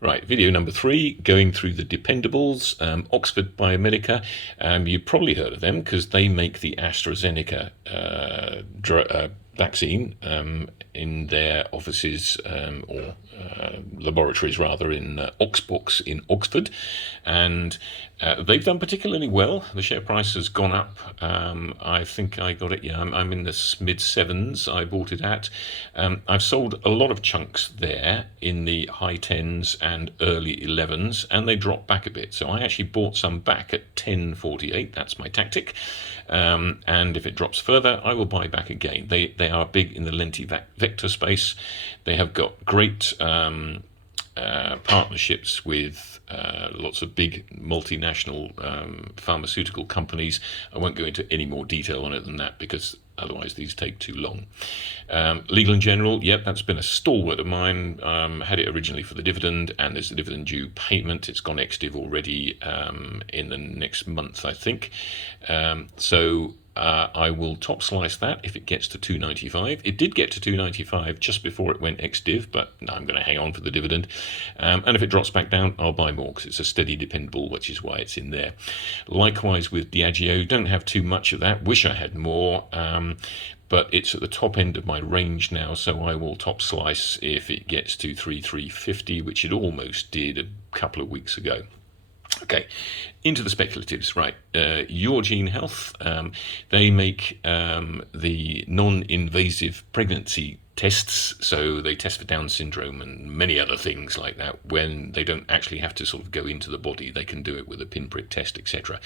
Right, video number 3, going through the dependables. Oxford Biomedica, you've probably heard of them because they make the AstraZeneca vaccine in their offices or laboratories rather in Oxbox in Oxford, and they've done particularly well. The share price has gone up. I think I got it. Yeah, I'm in the mid sevens. I bought it at. I've sold a lot of chunks there in the high tens and early 11s, and they dropped back a bit. So I actually bought some back at 10.48. That's my tactic. And if it drops further, I will buy back again. They are big in the lenti vector space. They have got great partnerships with lots of big multinational pharmaceutical companies. I won't go into any more detail on it than that because otherwise these take too long. Legal & General, yep, that's been a stalwart of mine. Had it originally for the dividend, and there's a dividend due payment. It's gone ex-div already in the next month, I think. So I will top slice that if it gets to 2.95. It did get to 2.95 just before it went ex-div, but I'm going to hang on for the dividend. And if it drops back down, I'll buy more because it's a steady dependable, which is why it's in there. Likewise with Diageo, don't have too much of that. Wish I had more. But it's at the top end of my range now, so I will top slice if it gets to 3.50, which it almost did a couple of weeks ago. Okay, into the speculatives, right. YGEN Health, they make the non-invasive pregnancy tests, so they test for Down syndrome and many other things like that when they don't actually have to sort of go into the body. They can do it with a pinprick test, etc.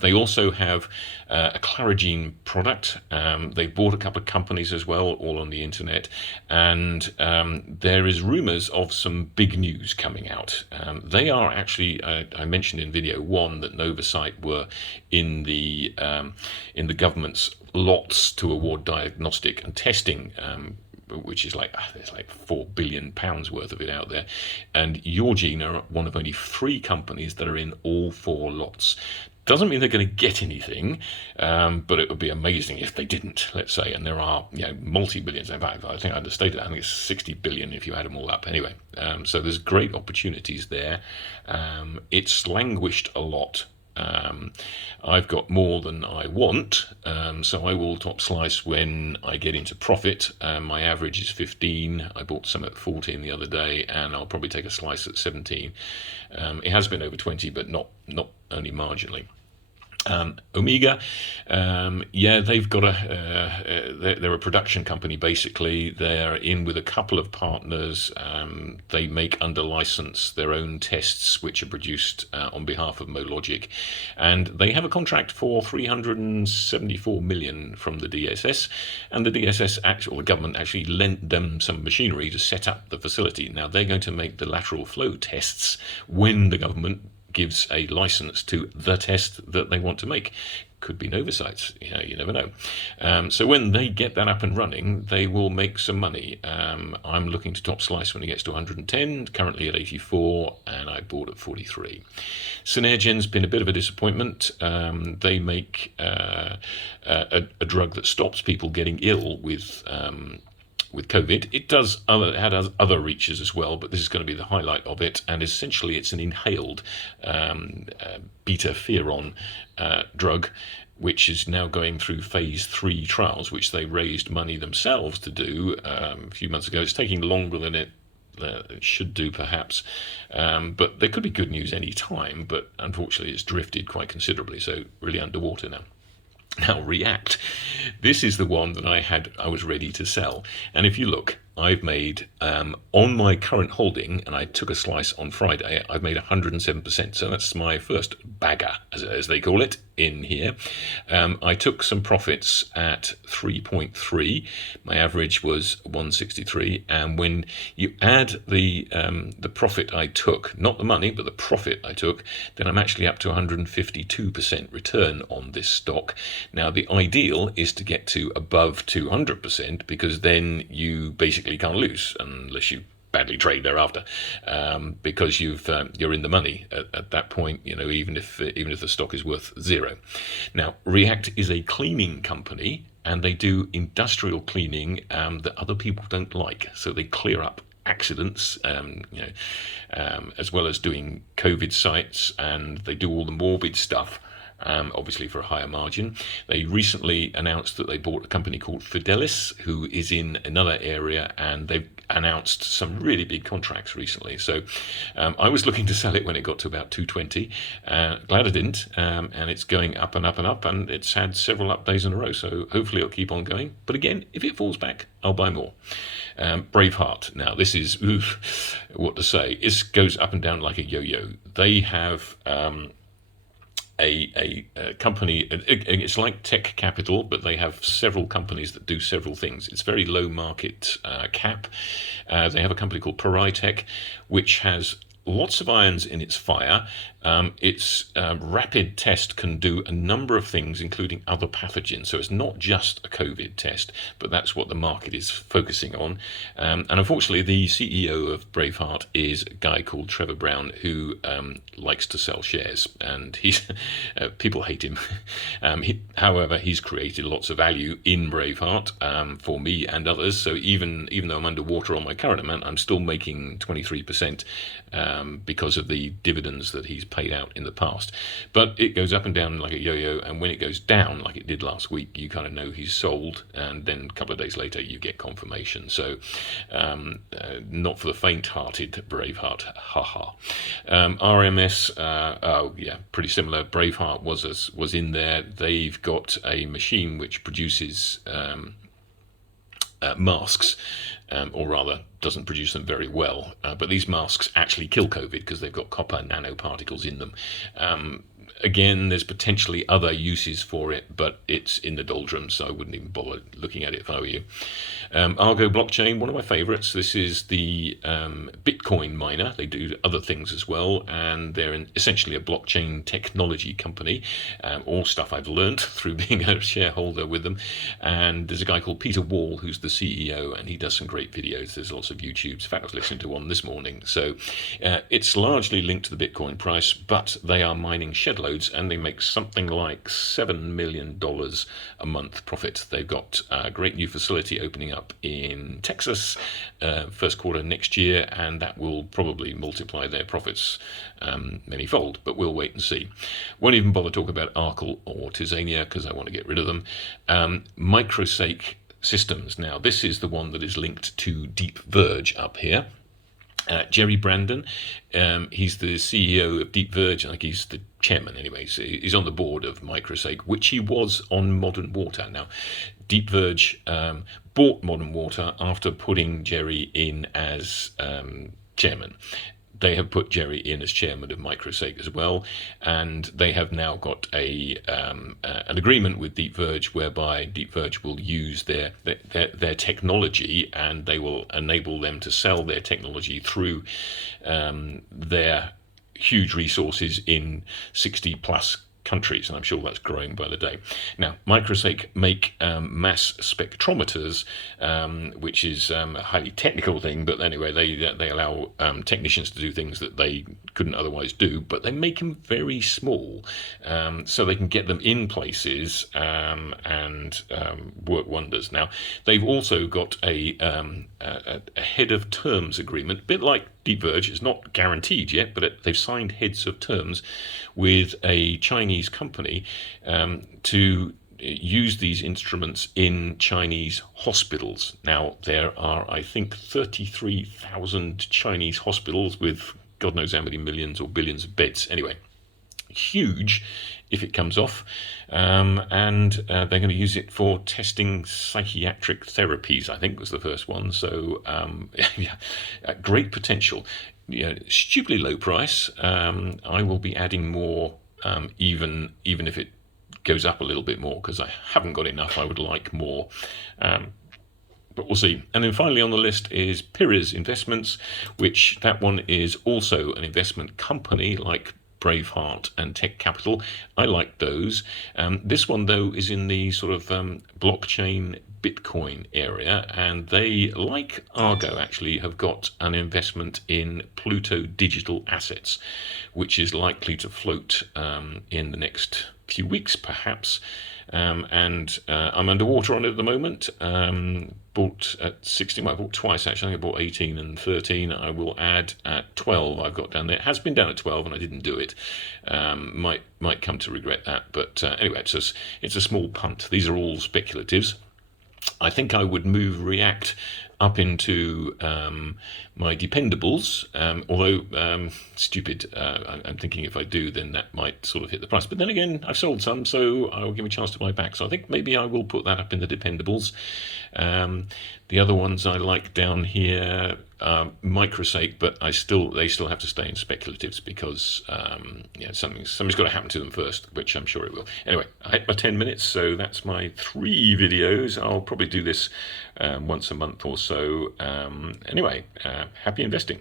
They also have a Clarigene product. They bought a couple of companies as well, all on the internet, and there is rumours of some big news coming out. They are actually, I mentioned in video 1 that Novacyt were in the government's lots to award diagnostic and testing, which is like there's like £4 billion worth of it out there, and YGEN are one of only 3 companies that are in all 4 lots. Doesn't mean they're going to get anything, but it would be amazing if they didn't, let's say. And there are, multi-billions. In fact, I think I understated it. I think it's 60 billion if you add them all up. Anyway, so there's great opportunities there. It's languished a lot. I've got more than I want, so I will top slice when I get into profit. My average is 15. I bought some at 14 the other day, and I'll probably take a slice at 17. It has been over 20, but not only marginally. Omega, they've got they're a production company basically. They're in with a couple of partners. They make under license their own tests, which are produced on behalf of Mologic, and they have a contract for 374 million from the DSS, and the the government actually lent them some machinery to set up the facility. Now they're going to make the lateral flow tests when the government gives a license to the test that they want to make. Could be Novacyt's, you never know. So when they get that up and running, they will make some money. I'm looking to top slice when it gets to 110, currently at 84, and I bought at 43. Synergen's been a bit of a disappointment. They make a drug that stops people getting ill with COVID. It had other reaches as well, but this is going to be the highlight of it. And essentially, it's an inhaled beta-ferron drug, which is now going through phase 3 trials, which they raised money themselves to do a few months ago. It's taking longer than it should do, perhaps, but there could be good news any time. But unfortunately, it's drifted quite considerably, so really underwater now. Now, REACT. This is the one that I was ready to sell. And if you look, I've made, on my current holding, and I took a slice on Friday, I've made 107%. So that's my first bagger, as they call it, in here. I took some profits at 3.3. My average was 163. And when you add the profit I took, not the money, but the profit I took, then I'm actually up to 152% return on this stock. Now, the ideal is to get to above 200%, because then you basically can't lose unless you badly trade thereafter, because you're in the money at that point, even if the stock is worth 0. Now, REACT is a cleaning company, and they do industrial cleaning that other people don't like, so they clear up accidents, as well as doing COVID sites, and they do all the morbid stuff. Obviously for a higher margin. They recently announced that they bought a company called Fidelis, who is in another area, and they've announced some really big contracts recently. So I was looking to sell it when it got to about 220. Glad I didn't, and it's going up and up and up, and it's had several up days in a row, so hopefully it'll keep on going. But again, if it falls back, I'll buy more. Braveheart. Now, this is, what to say. This goes up and down like a yo-yo. They have a company, it's like Tech Capital, but they have several companies that do several things. It's very low market cap. They have a company called Paritech, which has lots of irons in its fire. Its rapid test can do a number of things, including other pathogens. So it's not just a COVID test, but that's what the market is focusing on. And unfortunately, the CEO of Braveheart is a guy called Trevor Brown, who likes to sell shares, and he's people hate him. However, he's created lots of value in Braveheart for me and others. So even though I'm underwater on my current amount, I'm still making 23% because of the dividends that he's paid out in the past. But it goes up and down like a yo-yo, and when it goes down like it did last week, you kind of know he's sold, and then a couple of days later you get confirmation. So not for the faint-hearted, Braveheart. Haha. RMS, oh yeah, pretty similar. Braveheart was in there. They've got a machine which produces masks, or rather doesn't produce them very well, but these masks actually kill COVID because they've got copper nanoparticles in them. Again, there's potentially other uses for it, but it's in the doldrums, so I wouldn't even bother looking at it if I were you. Argo blockchain, one of my favorites. This is the Bitcoin miner. They do other things as well, and they're essentially a blockchain technology company. All stuff I've learned through being a shareholder with them. And there's a guy called Peter Wall, who's the CEO, and he does some great videos. There's lots of YouTubes. In fact, I was listening to one this morning. So it's largely linked to the Bitcoin price, but they are mining shed loads, and they make something like $7 million a month profit. They've got a great new facility opening up in Texas first quarter next year, and that will probably multiply their profits manyfold, but we'll wait and see. Won't even bother talk about Arkle or Tisania because I want to get rid of them. Microsake Systems. Now, this is the one that is linked to Deep Verge up here. Jerry Brandon, he's the CEO of Deep Verge, like he's the chairman anyway, so he's on the board of Microsake, which he was on Modern Water. Now, Deep Verge bought Modern Water after putting Jerry in as chairman. They have put Jerry in as chairman of Microsake as well, and they have now got an agreement with Deep Verge whereby Deep Verge will use their technology, and they will enable them to sell their technology through their huge resources in 60 plus countries, and I'm sure that's growing by the day. Now, Microsake make mass spectrometers, which is a highly technical thing, but anyway, they allow technicians to do things that they couldn't otherwise do, but they make them very small, so they can get them in places and work wonders. Now, they've also got a head of terms agreement, a bit like Deep Verge. It's not guaranteed yet, but they've signed heads of terms with a Chinese company to use these instruments in Chinese hospitals. Now, there are, I think, 33,000 Chinese hospitals with God knows how many millions or billions of beds. Anyway, huge if it comes off, and they're going to use it for testing psychiatric therapies, I think was the first one. So yeah, great potential. Stupidly low price. I will be adding more, even if it goes up a little bit more, because I haven't got enough. I would like more. But we'll see. And then finally on the list is Pires Investments, which that one is also an investment company like Braveheart and Tech Capital. I like those. This one, though, is in the sort of blockchain Bitcoin area, and they, like Argo, actually have got an investment in Pluto Digital Assets, which is likely to float in the next few weeks, perhaps. And I'm underwater on it at the moment. bought at 16. Well, I bought twice actually. I think I bought 18 and 13. I will add at 12. I've got down there. It has been down at 12, and I didn't do it. Might come to regret that. But anyway, it's a small punt. These are all speculatives. I think I would move React up into my dependables, although stupid. I'm thinking if I do, then that might sort of hit the price. But then again, I've sold some, so I'll give me a chance to buy back. So I think maybe I will put that up in the dependables. The other ones I like down here, microsake, but they still have to stay in speculatives because something's got to happen to them first, which I'm sure it will. Anyway, I hit my 10 minutes, so that's my 3 videos. I'll probably do this once a month or so. Anyway, happy investing.